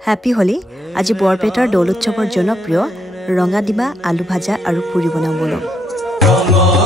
happy Holi আজি বৰপেটাৰ দৌল উৎসৱৰ জনপ্ৰিয় ৰঙা ডিমা আলু ভাজা আৰু পুৰি বনাওঁ বলক